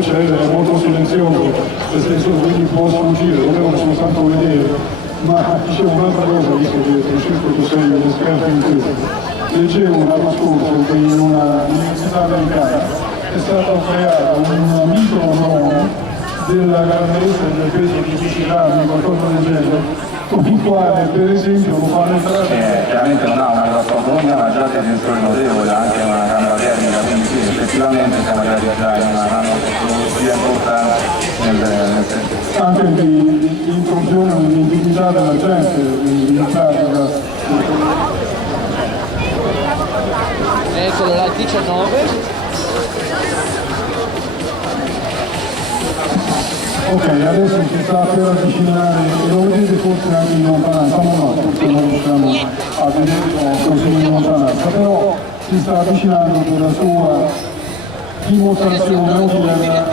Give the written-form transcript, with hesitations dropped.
c'è è molto silenzioso, nel senso quindi può sfuggire, volevo soltanto vedere, ma dicevo un'altra cosa, visto che Francesco tu sei un esperto in questo. Leggevo l'anno scorso che in una università americana è stato creato un microdrone della grandezza e del peso di 10 grammi, qualcosa del genere, con il quale per esempio lo fanno entrare. Chiaramente non ha una grossa autonomia, ma già dei sensori notevoli, ha anche una camera termica, quindi sì, effettivamente siamo arrivati già in una nanotecnologia importante nel senso. Anche di intrusione nell'intimità della gente, in pratica. Eccolo là, il 19. Ok, adesso si sta per avvicinare, e lo vedete forse anche in lontananza, ma no, forse non riusciamo a vederlo così in lontananza, però si sta avvicinando per la sua dimostrazione odierna.